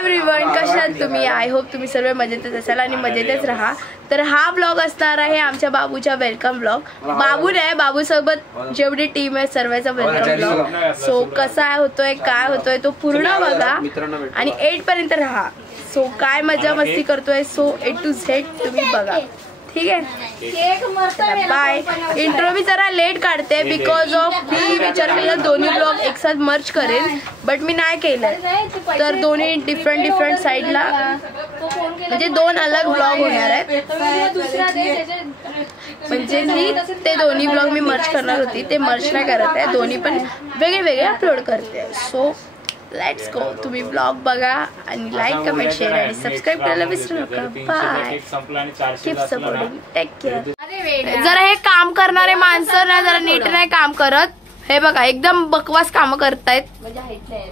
Everyone, कशा आहात तुम्ही? आय होप तुम्ही सर्व मजेतच असाल आणि मजेतच राहा. तर हा ब्लॉग असणार आहे आमच्या बाबूचा वेलकम ब्लॉग. बाबू नाही, बाबू सोबत जेवढी टीम आहे सर्वांचा वेलकम ब्लॉग. सो कसा होतोय, काय होतोय तो पूर्ण बघा आणि 8 पर्यंत राहा. सो काय मजा मस्ती करतोय, सो A to Z तुम्ही बघा. ठीक आहे, बाय. इंट्रो मी जरा लेट काढते बिकॉज ऑफ मी विचार केला दोन्ही ब्लॉग एक साथ मर्ज करेल, बट मी नाही केलं. तर दोन्ही डिफरंट साईडला म्हणजे 2 अलग ब्लॉग होणार आहेत. म्हणजे मी ते दोन्ही ब्लॉग मी मर्ज करणार होती, ते मर्ज नाही करत आहे, दोन्ही पण वेगळे अपलोड करते. So let's go. तुम्ही ब्लॉग बघा आणि लाईक, कमेंट, शेअर आणि सबस्क्राईब करायला विसरू नका. Bye. Keep supporting. Take care. जरा हे काम करणारे माणसं ना जरा नीट नाही काम करत. हे बघा एकदम बकवास काम करतायत,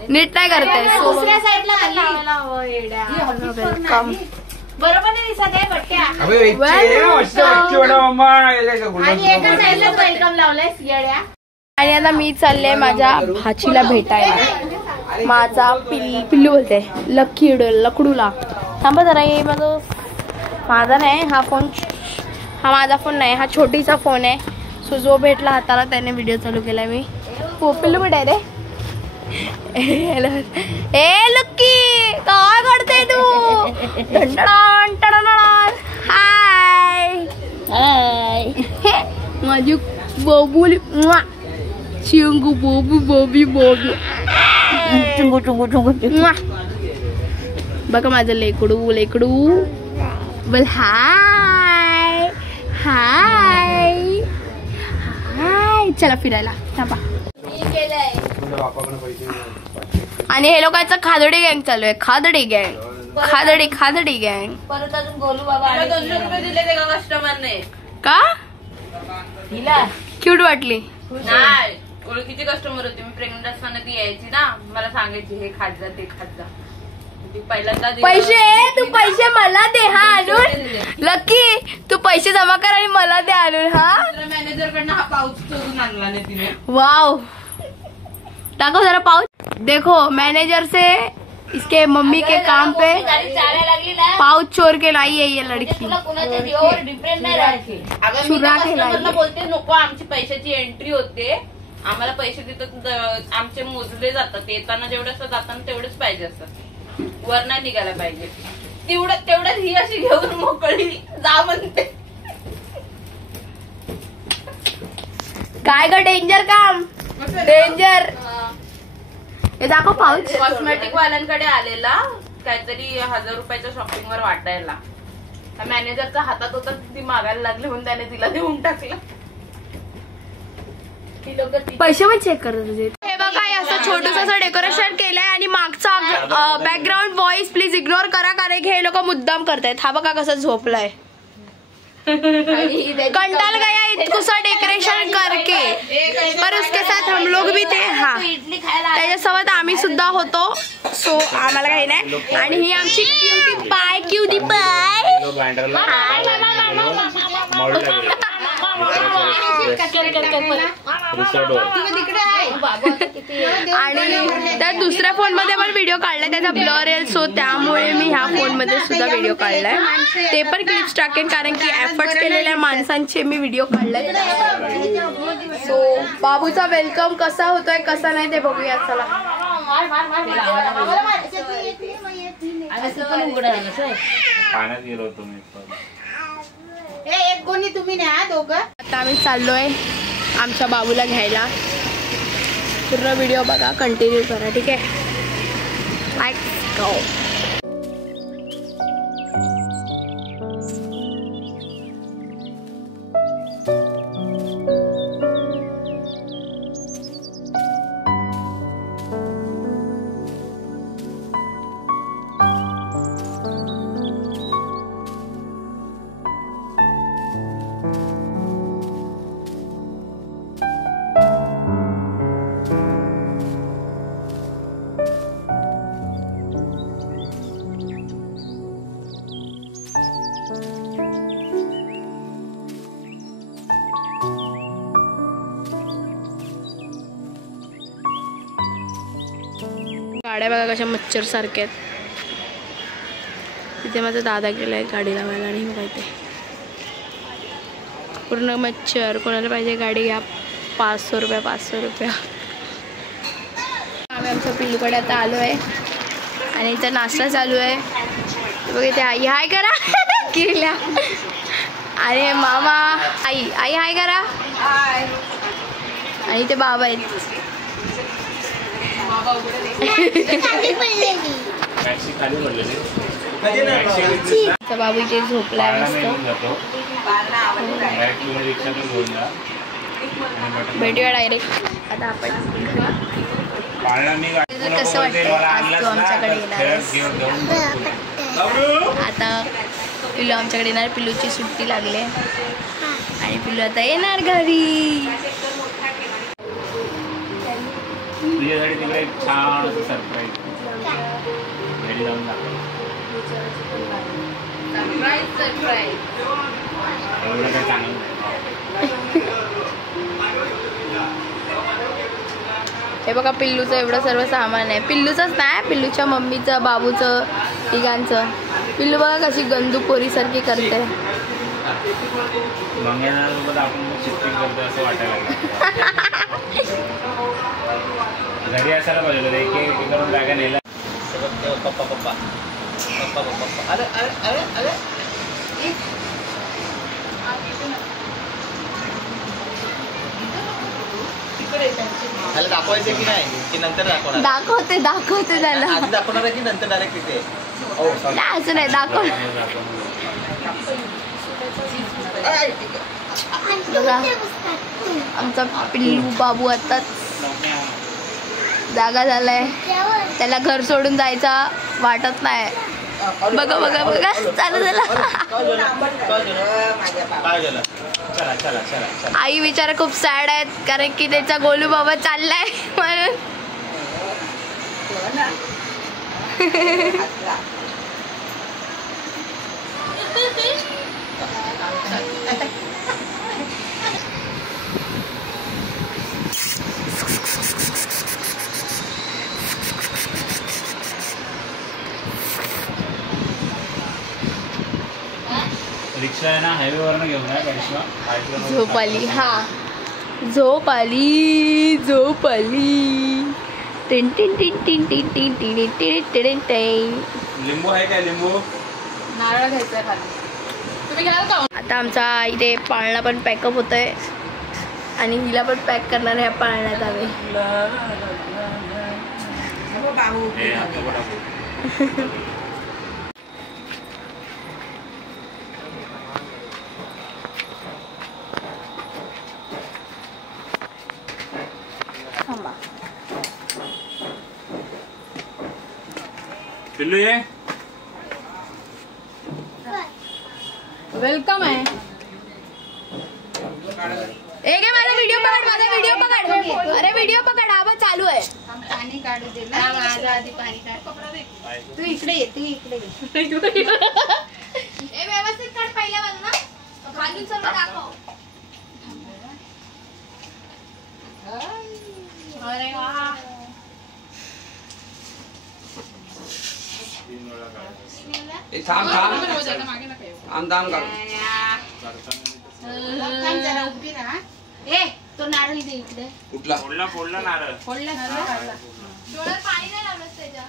नीट नाही करतायत. वेलकम. बरोबर नाही दिसत आहे बट्ट्या. वेलकम लावलंय येड्या. आणि आता मी चालले माझ्या भाचीला भेटायला. माझा पिल्लू बोलते लक्की लकडूला. थांबा जरा, हे माझा नाही हा फोन, हा माझा फोन नाही, हा छोटीचा फोन आहे. सो जो भेटला हाताला त्याने व्हिडिओ चालू केला. मी पिल्लू भेटाय रे. ए लक्की, काय करते तू? हाय हाय माझी बबुली, चिंगू बोबी बोबी बोबी. बघा माझं लेकडू बोल हाय हाय हाय. चला फिरायला थांबा. आणि हे लोकांचं खादडी गँग चालू आहे. खादडी गँग. परत अजून बोलू बाबा. 200 रुपये दिले ते कस्टमरने. का हिला क्यूट वाटली? नाही, ओळखीची कस्टमर होती. मी प्रेग्नेंट असताना ती यायची ना, मला सांगायची हे खात जा ते खात जा. ती पहिल्यांदा पैसे, तू पैसे मला दे हा आणून. लकी तू पैसे जमा कर आणि मला दे आणून. हा मॅनेजर कडनं हा पाऊच चोरून आणला नाही तिने. वाव, टाको जरा पाउच. देखो मैनेजर से इसके मम्मी के काम पे पाउच चोर के लाई है ये लड़की. चुरा के लाई. बोलते नको, आमची पैशाची एंट्री होते, आम्हाला पैसे देतात, आमचे मोजले जातात, येताना जेवढं असतं जाताना तेवढंच पाहिजे असतं, वर नाही निघायला पाहिजे. तेवढ्यात ही अशी घेऊन मोकळी जा म्हणते. काय ग डेंजर काम, डेंजर. हे दाखव पाऊच. कॉस्मेटिक वाल्यांकडे आलेला काहीतरी 1000 रुपयाच्या शॉपिंग वर वाटायला. मॅनेजरच्या हातात होता, ती मागायला लागली म्हणून त्याने तिला देऊन टाकलं. पैसे पण चेक करत होते. हे बघा असं छोटूस असं डेकोरेशन केलंय आणि मागचा बॅकग्राऊंड व्हॉइस प्लीज इग्नोर करा, कारण हे लोक मुद्दाम करतायत. हा बघा कसं झोपलाय. कंटाल गया इतकं सा डेकोरेशन करके, पर उसके साथ हम लोग भी थे. हा, त्याच्यासोबत आम्ही सुद्धा होतो. सो आम्हाला काही नाही. आणि ही आमची क्यूटी पाय. आणि त्या दुसऱ्या फोन मध्ये पण व्हिडिओ काढलाय, त्याचा ब्लर येईल, सो त्यामुळे मी ह्या फोन मध्ये सुद्धा व्हिडिओ काढलाय. ते पण क्लिप्स टाकेन, कारण की एफर्ट्स केलेल्या माणसांचे मी व्हिडिओ काढलाय. सो बाबूचा वेलकम कसा होतोय कसा नाही ते बघूया. चला. एक कोणी तुम्ही न्या दोघं. आता आम्ही चाललोय आमच्या बाबूला घ्यायला. पूर्ण व्हिडिओ बघा, कंटिन्यू करा. ठीक आहे, लेट्स गो. गाड्या बघा कशा मच्छर सारख्या आहेत. तिथे माझा दादा गेलाय गाडी लावायला आणि काय ते पूर्ण मच्छर. कोणाला पाहिजे गाडी घ्या, 500 रुपया 500 रुपया. आम्ही आमच्या पिल्लूकडे आता आलो आहे आणि इथं नाश्ता चालू आहे. बघ इथे आई हाय करा किरल्या आणि मामा आई आई हाय करा आणि ते बाबा आहेत. बाबू इथे झोपलाय मस्त. भेटूया डायरेक्ट. आता आपण कसं वाटतं आज तू आमच्याकडे येणार. आता पिल्लू आमच्याकडे येणार. पिल्लूची सुट्टी लागली आणि पिल्लू आता येणार घरी. तुझ्यासाठी तिकडे एक छान असं सरप्राईज घरी जाऊन सरप्राईज एवढं काय चांगलं. हे बघा पिल्लूचं एवढं सर्व सामान आहे. पिल्लूचंच नाही, पिल्लूच्या मम्मीचं, बाबूचं, तिघांचं. पिल्लू बघा कशी गंदू पोरीसारखी करते. मंगळासोबत आपण शिफ्टिंग करतो असं वाटायला लागलं. घरी असायला पाहिजे एक एक करून बॅगा नेला. पप्पा पप्पा पप्पा पप्पा अरे अरे अरे अरे त्याला दाखवायचं की नाही की नंतर दाखवणार. दाखवते त्याला आधी दाखवणार आहे की नंतर डायरेक्ट तिथे. नाही असं नाही दाखव. बघा आमचा पिल्लू बाबू आताच जागा झालाय. त्याला घर सोडून जायचा वाटत नाही. बघा बघा बघा चालू झाला. आई बिचारा खूप सॅड आहेत कारण की त्याचा गोलू बाबा चाललाय म्हणून. रिक्षा आहे ना हायवे वरनं घेऊन आहे करिश्मा. झोप आली. हा झोप आली झोप आली. Tin tin tin tin tin tin tin tin tin tin. लिंबू आहे काय? लिंबू नारळ घ्यायचा खाली. तुम्ही घ्याल का? आता आमचा इथे पाळणा पण पॅकअप होतोय आणि हिला पण पॅक करणार आहे पाळण्यात आम्ही. पिल्लू ये. वेलकम आहे. एक माझा व्हिडिओ पकड. माझा व्हिडिओ पकड. अरे व्हिडिओ पकड. हा चालू आहे. पाणी काढू दे ना. माझं आधी पाणी काढ. तू इकडे ये. तू इकडे ये. व्यवस्थित काढ पहिल्या बाजूला. खालून सर्व दाखव. अरे वा. थांब थांब थांब थांब जरा उभी राहा. ए तो नारळ दे इकडे. कुठला? फोडला नारळ. फोडला नारळ. डोळ्यात पाणी नाही लावलंस त्याच्या.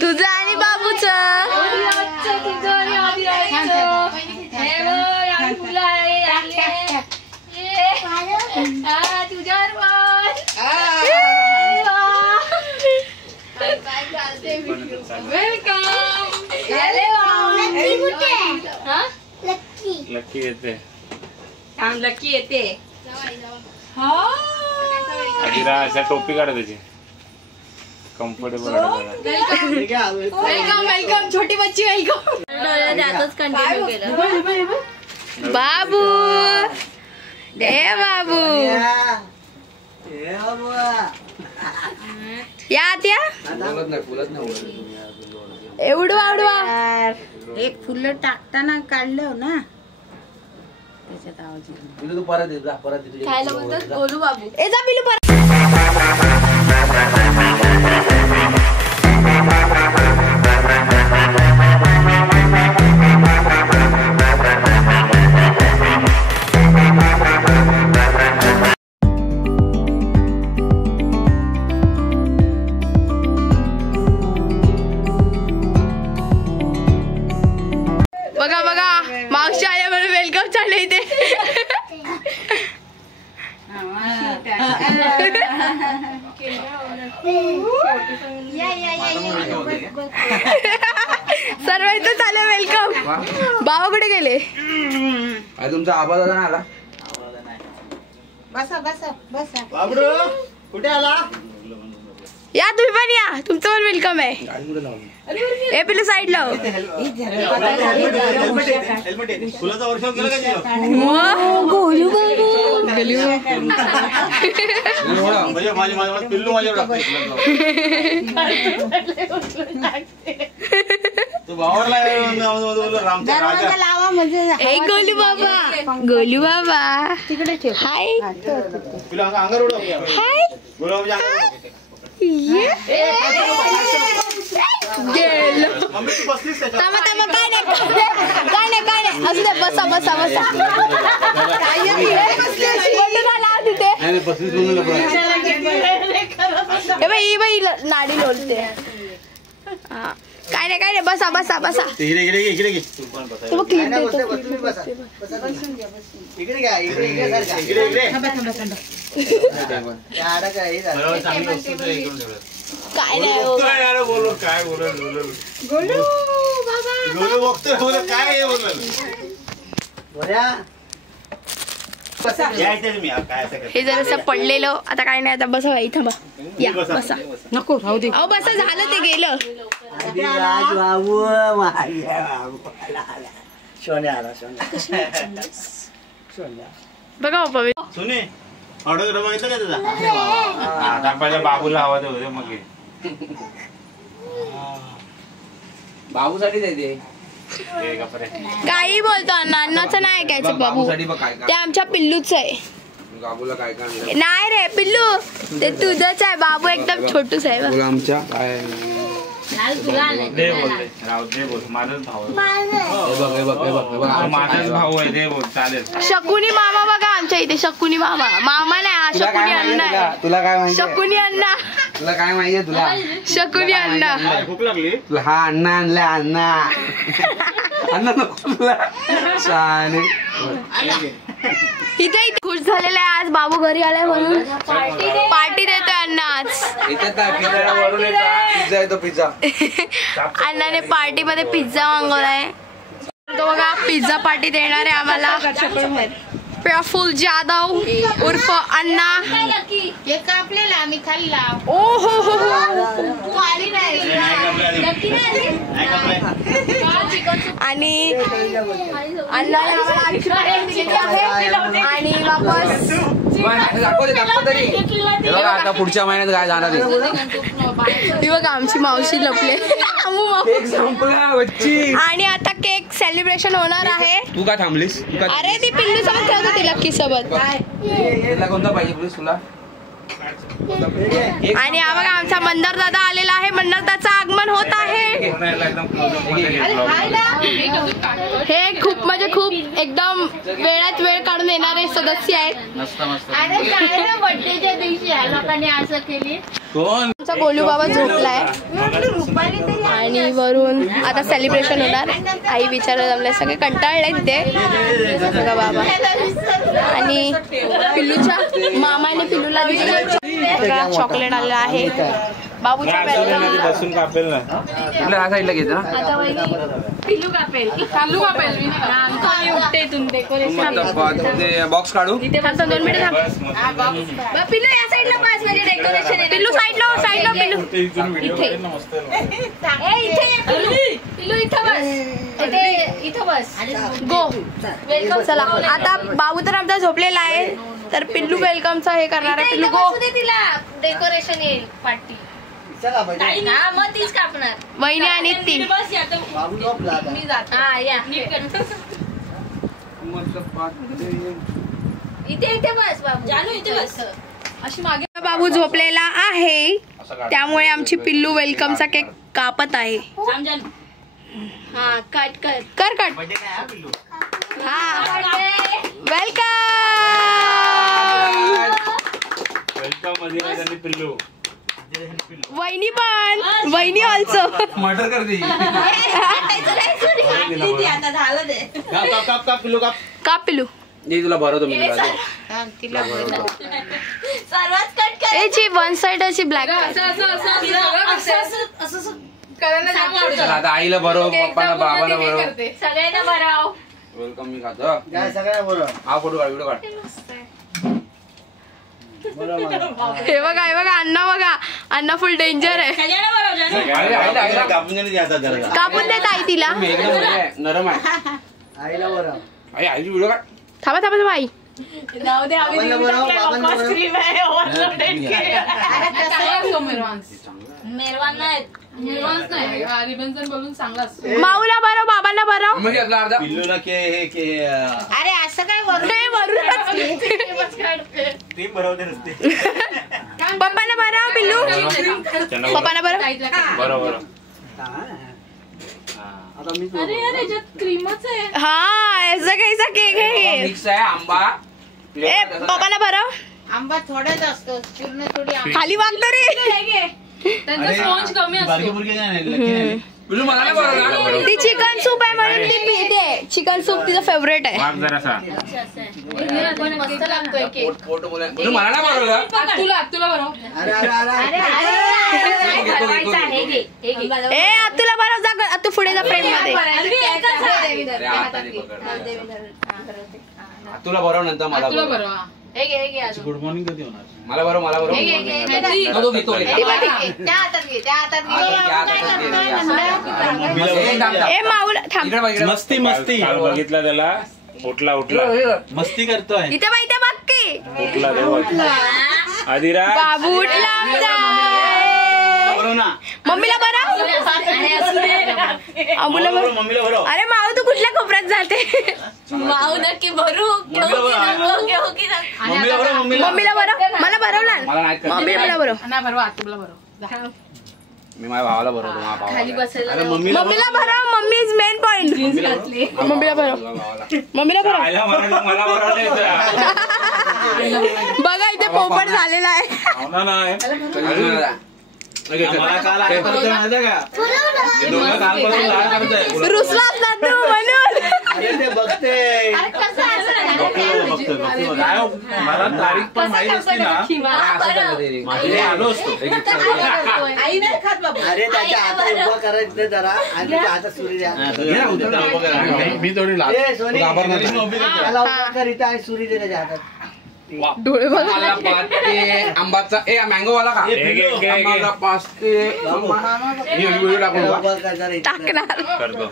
तुझं आणि बाबूचं. लक्की येते. लक्की येते. आजीरा अशा टोपी काढ त्याची. Comfortable welcome welcome. छोटी बच्ची वेलकम. त्यातच कंटिन्यू केलं. बाबू ए बाबू या आत्या. एवढं एक फुलं टाकताना काढलं ना त्याच्यात आवाज येतो. खायला बोलतात गोलू बाबू. ए जा पिलू परत. सर्व इथं चालेल. वेलकम. बाबा कुठे गेले? तुमचा आवाज आला ना आला. बसा बसा बसा. बाबडू कुठे आला? या तुम्ही पण या. तुमचं पण वेलकम आहे. ए पिलू साईड लाव. फुलाचा वर्षाव केला का? गोलू म्हणजे माझ्या पिल्लू माझ्यावर तू भावाला दरवाजा लावा म्हणजे ए गोलू बाबा. गोलू बाबा तिकडे ठेव. हाय पिल्लू अंगार उडव. हाय. गेलो. मम्मी तू बसलीस थांबा थांबा. काय नाही असू दे. बसा बसा बसा. ही बाई नाडी लोलते. काय नाही बसा बसा बसा. इकडे घे. काय नाही बोलो काय हे जरासं पडलेलं. आता काय नाही. आता बसा बाई. थांबा. या बसा. नको राहू दे. अहो बसा. झालं ते गेलं. बघा बाबा. सुने ऑर्डर बघितलं का तुझा? आता पहिला बाबूला हवा दे मग बाबूसाठी द्यायचे. काही बोलतो अण्णाचं नाही ऐकायचं बाबू. ते आमच्या पिल्लूच आहे. बाबूला काय काय नाही रे पिल्लू. ते तुझंच आहे. बाबू एकदम छोटूच आहे. बाबूला आमच्या काय दे बोलते. राव दे बोल. माझाच भाऊ माझाच भाऊ आहे. दे बोल. चालेल. शकुनी मामा बघा आमच्या इथे. शकुनी मामा. मामा नाही हा शकुनी अण्णा आहे. तुला काय माहिती? शकुनी अण्णा. तुला काय माहितीये? तुला शकुनी अण्णा. भूक लागली. तुला हा अण्णा आणला. अण्णा नको तुला. छान. इथे खुश झालेला आहे. आज बाबू घरी आलाय म्हणून पार्टी देतोय अण्णा आज. पिझ्झा येतो पिझ्झा. अण्णाने पार्टी मध्ये पिझ्झा मागवलाय. तो बघा पिझ्झा पार्टी देणार आहे आम्हाला. प्रफुल्ल जाधव उर्फ अण्णा. हे कापलेला आम्ही खाल्ला. ओ हो हो तू आली नाही. आणि अण्णाने आम्हाला आणखी दिलेली आहे. आणि वापस दाखव तरी. आता पुढच्या महिन्यात काय जाणार ही बघा आमची मावशी लपले. आणि आता केक सेलिब्रेशन होणार आहे. तू काय थांबलीस? अरे ती पिल्लू सोबत खेळत होती लक्की सोबत. कोणता पाहिजे प्लीज तुला? आणि हा बघा आमचा मंदार दादा आलेला आहे. मंदार दादाचं आगमन होत आहे. हे खूप म्हणजे खूप एकदम वेळात वेळ काढून येणारे सदस्य आहेत. बर्थडेच्या दिवशी लोकांनी असं केली. आमचा गोलू बाबा झोपलाय. आणि वरून आता सेलिब्रेशन होणार. आई विचारत जमले. सगळे कंटाळले ते बघा बाबा. आणि पिल्लूच्या मामाने पिल्लूला चॉकलेट आलेलं आहे. बाबूच्या बसून कापेल ना. तुला ह्या साईडला घेते ना. पिल्लू कापेल. बॉक्स काढू. 2 मिनिट थांब. पिल्लू या साईडला पास म्हणजे डेकोरेशन. पिल्लू साईडला पिल्लू इथे. पिल्लू इथं बस. इथं बस. गो वेलकम. चला आता बाबू तर आमचा झोपलेला आहे. तर पिल्लू वेलकमचा हे करणार आहे. पिल्लू गो. तिला डेकोरेशन येईल पार्टी. मग तीच कापणार. वहिनी आणि ती. इथे बस बाबू. जानू इथे बस. अशी मागे बाबू झोपलेला आहे. त्यामुळे आमची पिल्लू वेलकमचा केक कापत आहे. हा कट कर. कर हा वेलकम. पिल्लू वहिनी पण. वहिनी ऑल्सो. मर्डर करते. काप पिल्लू काप. का पिल्लू. तुला भरवतो मी. सर्वात कट कर. ची वन साइड अशी ब्लॅक चला आता आईला बरोबर पप्पाला बाबाला बरोबर सगळ्यांना बराव. वेलकम मी खातो हा फोटो काढ व्हिडिओ काढ हे बघा अण्णा बघा अण्णा फुल डेंजर आहे. कापून देत आई तिला. नरम आहे आई आईची व्हिडिओ काढ थांबा आई. जाऊ दे आम्ही स्क्रीन आहे overloaded केलं. मेरवान नाही माऊला बरं बाबाला बरं. अरे असं काय पप्पाला बरं पिल्लू पप्पाला बरं. बरोबर हा ऐसा कैसा केक है ये. मिक्स आहे आंबा ए पप्पाला बरं. आंबा थोडाच असतो पूर्ण थोडी खाली वागत रे. पिल्लू मला नाही बरोबर ती चिकन सूप आहे म्हणून ती पिते. चिकन सूप तिचं फेवरेट आहे. वाघ जरासा मस्त लागतोय केक. पिल्लू मला नाही बरोबर ए तुला बरं जा तू पुढे जा फ्रेम मध्ये. तुला बरोबर नंतर मला बरोबर गुड मॉर्निंग कधी होणार मला बरोबर ए माऊला थांब. मस्ती काल बघितला त्याला उठला मस्ती करतोय इथे बघ की उठला देवा आदिरा बाबू उठला आमचा. मम्मीला बरं आबूला बरं. मम्मीला बरोबर अरे माऊ तू कुठल्या कोपऱ्यात जाते. माऊ नक्की भरू मम्मीला बरं मला बरवणार. मला नाही करत. मम्मीला बरं. मी माझ्या भावाला बरोबर खाली बसायला मम्मीला बरं. Mummy is main point. मम्मीला बरं. मम्मीला बरं. मला बरोबर बघा इथे पोपट झालेला आहे. मला काल आठवतं माहिती का हे दोघं कालपासून लाड करताय रुसला असला तू म्हणून. अरे ते बघते काय हो, मला तारीख पण माहित असते ना माझे आलो असतो अरे त्याच्या हातात उभं करायचं जरा आणि त्याच्या हातात सुरी द्या. मी थोडी त्याला उभं कर इथं आणि सुरी दे त्याच्या हातात. डोळे बघा. आंबाचा मँगो वाला का आंबाला 5 ते उभं कर जरा इथं. टाकणार. करतो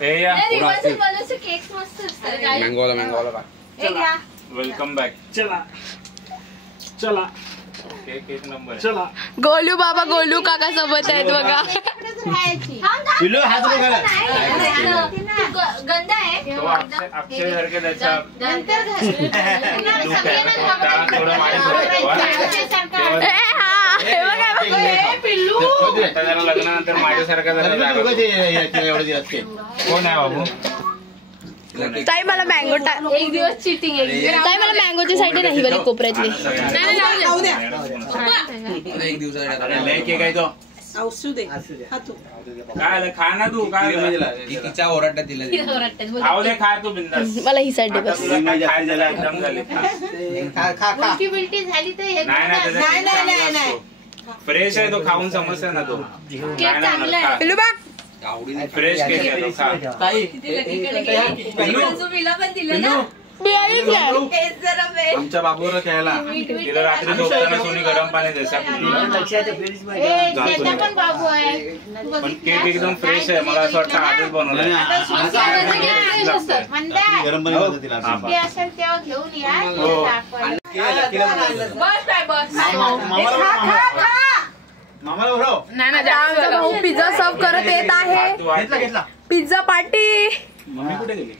हे या केक मस्त असतात. मँगो वाला का वेलकम बॅक चला एक नंबर गोलू बाबा गोलू काका सोबत आहेत बघा. पिल्लू हात बघायला गंदा आहे तो अक्षय सारखे त्याचा थोडं ए हा हे बघा आता जरा लग्नानंतर माझ्यासारखा जरा कोण आहे बाबू ताई मला मँगो एक दिवस चिटिंग ताई मला मँगोची साईड नाही बरी कोपऱ्यातली. एक दिवस काय तो काय खा ना तू काय तिच्या ओरडण्यात दिलं खाऊ दे खा तू बिंदास मला ही साईड दे बस. खाय झाला एकदम झाले बिल्टी झाली तर हे नाही फ्रेश आहे तो खाऊन समजते ना तो पिल्लू बघ फ्रेश केक आहे तो खा आमच्या बाबूला खेळायला तिला रात्री झोपताना सोनी गरम पाणी द्यायचा पण बाबू आहे पण केक एकदम फ्रेश आहे मला असं वाटतं आजच बनवलं गरम पाणी होतं तिला असेल तेव्हा घेऊन या मामाला बरोबर आमचा भाऊ पिझ्झा सर्व करत येत आहे. घेतला पिझ्झा पार्टी. मम्मी कुठे गेली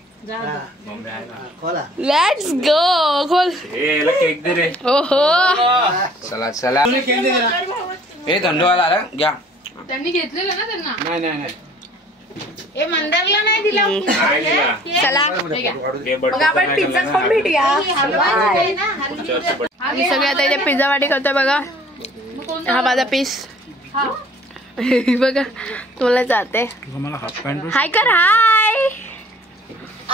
खोला. Let's go. खोल. याला केक दे रे ओहो चला हे थंडवाला आला घ्या. त्यांनी घेतलेलं ना त्यांना. नाही हे मंदारला नाही दिला नाही दिला. चला हे मग आपण पिझ्झा खाऊन भेटूया. आहे ना आम्ही सगळे आता इथे पिझ्झा पार्टी करतोय बघा. हा माझा पीस बघा तुम्हाला जाते. हाय कर हाय.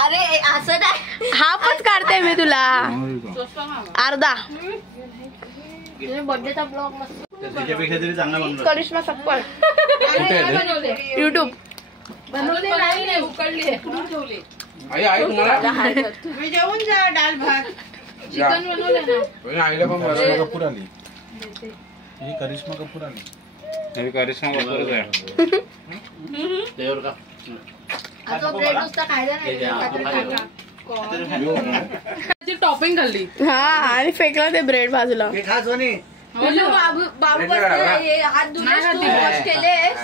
अरे असं नाही, हाफच काढते मी तुला अर्धा. बर्थडेचा ब्लॉग मस्त. त्याच्यापेक्षा तरी चांगला बनवला. करिश्मा सक्कल युट्यूब आई आई तुम्हाला तुम्ही जेवून जा. डाल भात चिकन बनवलं ना. आईला पण करिश्मा कपूर आली. ही करिश्मा कपूर आली. हे करिश्मा कपूरच आहे. त्यावर का ब्रेड नुसता खायला नाही. टॉपिंग खाल्ली. हा आणि फेकलं ते ब्रेड बाजूला. खा सोनी. बाबू बसले, हात धुले, तू वॉश केलेस,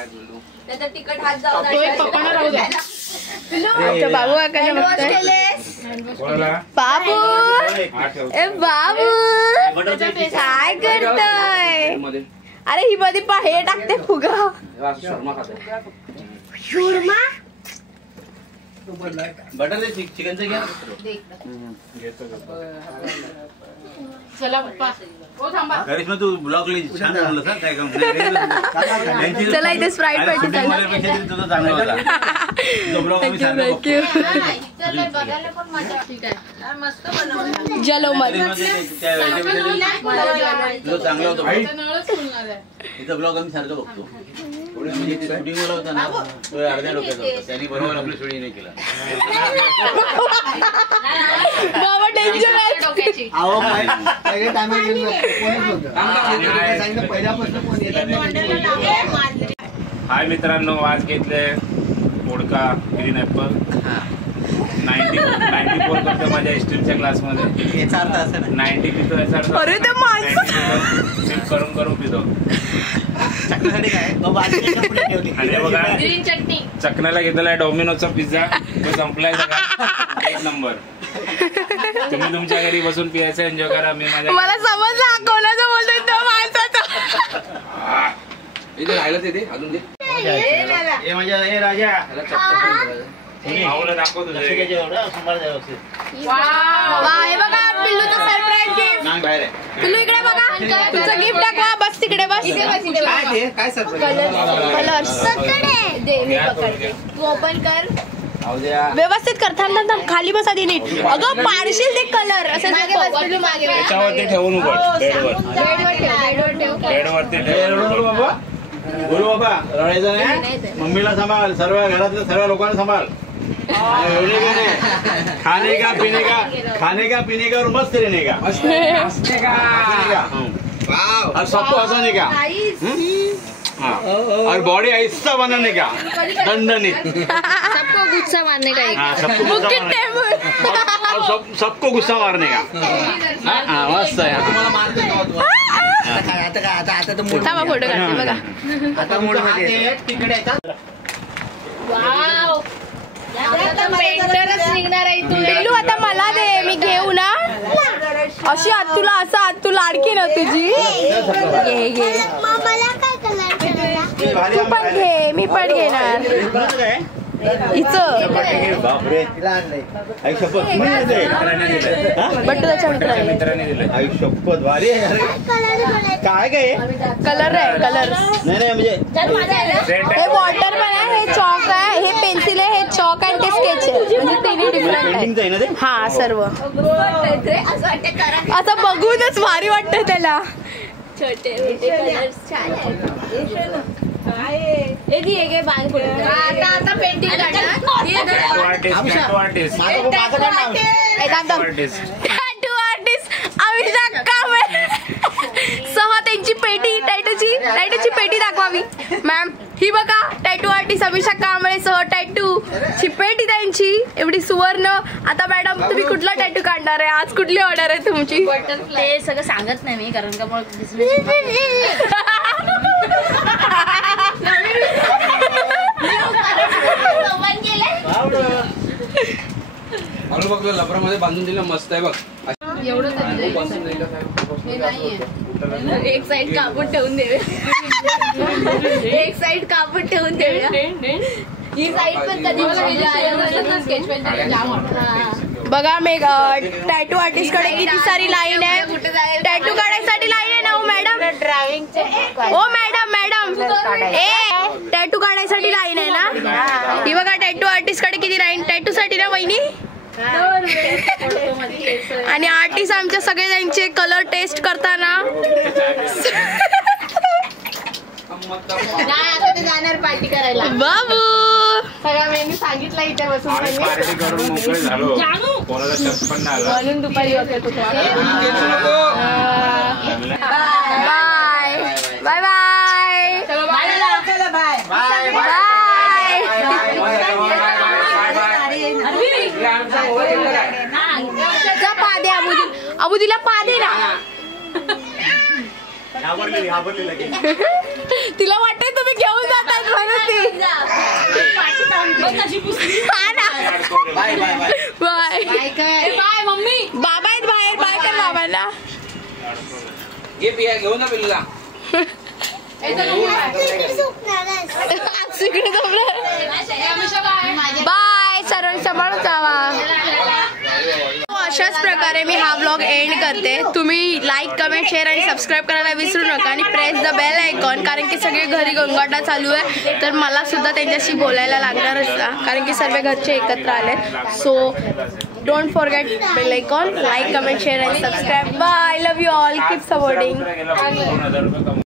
त्याचा तिखट हात जाऊ आमच्या बाबू काकाने वॉश बघतोय. केलेस. बाबू ए बाबू काय करतोय? मध्ये अरे ही मध्ये हे टाकते फुगा. शर्मा खाते. शोरमा बटर दे चिकनचं घ्या. चला पप्पा. हो थांबा. करिश्मा तू ब्लॉग छान बनवलं सर. काय काम चला इथे स्प्राईट पाहिजे. तुझं चांगलं होता. तो ब्लॉग आम्ही सारखं बघतो. बघायला पण मजा. ठीक आहे, मस्त बनवलं. जलो मत तुझं चांगलं होतं. नळच फुलणार आहे. इथं ब्लॉग आम्ही सारखं बघतो. शूटिंग वाला होता ना, तो अर्ध्या डोक्याचा होता. त्यांनी बरोबर आपलं शूटिंग नाही केलं. बाबा डेंजर आहे. डोक्याची. अहो पहिल्या टायमाला सांगितलं पहिल्यापासून कोण येतात. हाय मित्रांनो, आज घेतले मोडका ग्रीन ऍपल 94 करतो माझ्या हिस्ट्रीच्या क्लासमध्ये. याचा अर्थ असं नाही. 90 पितो याचा अर्थ अरे ते माणसं. सिप करून पितो. चकण्यासाठी काय तो बाजूला कपडे ठेवली. आणि बघा ग्रीन चटणी. चकण्याला घेतलेला डॉमिनोचा पिझ्झा तो संपलाय सगळा. 1 नंबर. तुम्ही तुमच्या घरी बसून पियायचं एन्जॉय करा. मी माझ्या मला समजलं कोणाचं बोलतोय तो माणसाचा. इथे राहिलं ते अजून दे. हे माझ्या हे राजा त्याला चटणी भाऊला दाखव तुझं. वा हे बघा पिल्लूचं सरप्राईज गिफ्ट. नाही बाहेर आहे. पिल्लू इकडे बघा तुझं गिफ्ट दाखवा. बस तिकडे बस. काय ते काय सरप्राईज. कलर्स दे मी पकडते. तू ओपन कर. व्यवस्थित कर. थांब थांब थांब. खाली बसा दे नीट. अगं पाडशील ते कलर असं त्याच्यावरती ठेवून उघड. बेडवरती ठेव बाबा. बोलू बाबा, रडायचं नाही. मम्मीला सांभाळ, सर्व घरातल्या सर्व लोकांना सांभाळ. खाने का पीने का और मस्त रहने का. और सबको हंसाने का. हाँ. और बॉडी ऐसा बनाने का. दंडनी. सबको गुस्सा मारने का. हाँ, सबको गुस्सा मारने. और सबको गुस्सा मारने का. हाँ, मस्त आहे. आता काय आता तर मूड. थांबा फोटो काढते बघा. आता मूड मध्ये तिकडे पेंटरच निघणार आहे तू. पिल्लू आता मला दे मी घेऊ ना. अशी आत तुला असं आत तू लाडकी ना तुझी. घे घे तू पण घे. मी पण घेणार. हिचं बापरे. तिला आणलंय. आई शपथ बट्टू त्याच्या मित्राने. मित्राने दिलं. आई शपथ भारी आहे. काय काय कलर आहे कलर. नाही म्हणजे हे वॉटर पण आहे. हे चॉक आहे. हे पेन्सिल आहे. हे चॉक आणि ते स्केच आहे. म्हणजे तिन्ही डिफरंट पेंटिंगचं आहे ना ते. आहे. हा सर्व असं बघूनच भारी वाटतं त्याला. छोटे कलर्स छान आहेत. आता पेंटिंग टॅटू आर्टिस्ट अभिषेक कांबळे सह त्यांची पेटी टॅटूची पेटी दाखवावी. मॅम ही बघा टॅटू आर्टिस्ट अभिषेक कांबळे सह टॅटू ची पेटी त्यांची एवढी सुवर्ण. आता मॅडम तुम्ही कुठला टॅटू काढणार आहे आज? कुठली ऑर्डर आहे तुमची? ते सगळं सांगत नाही मी कारण का अरे बघ लबरामध्ये बांधून दिलं मस्त आहे बघ. एक साइड कापून ठेवून देवे. एक साइड कापून ठेवून देवे. ही साइड पण कधी स्केच पेन. बघा मी टॅटू आर्टिस्ट कडे किती सारी लाईन आहे. टॅटू काढायसाठी लाईन आहे ना हो मॅडम. ओ मॅडम ए टॅटू काढायसाठी लाईन आहे ना? ही बघा टॅटू आर्टिस्ट कडे किती लाईन टॅटू साठी ना वहिनी. आणि आर्टिस्ट आमच्या सगळे त्यांचे कलर टेस्ट करताना आता ते जाणार पार्टी करायला. बाबू सगळ्या मेनू सांगितलं इथे बसून पार्टी करून मोकळे झालो. कोणाला शक पण नाही आला. म्हणून दुपारी होते तू. बाय बाय बाय जा पादे अबुदीला पादे ना. तिला वाटतंय तुम्ही घेऊन जातात म्हणून ती. Bye bye mummy. बाबा आहेत बाहेर. बाय कर बाबांना. घेऊन जा पिल्लूला. बाय सर्वांनी सांभाळून जावा. अशाच प्रकारे मी हा ब्लॉग एंड करते. तुम्ही लाईक कमेंट शेअर आणि सबस्क्राईब करायला विसरू नका आणि प्रेस द बेल आयकॉन, कारण की सगळे घरी गोंगाटा चालू आहे तर मला सुद्धा त्यांच्याशी बोलायला लागणारच कारण की सर्व घरचे एकत्र आले. So don't forget bell icon, like comment share आणि subscribe. Bye. Love you all. Keep supporting.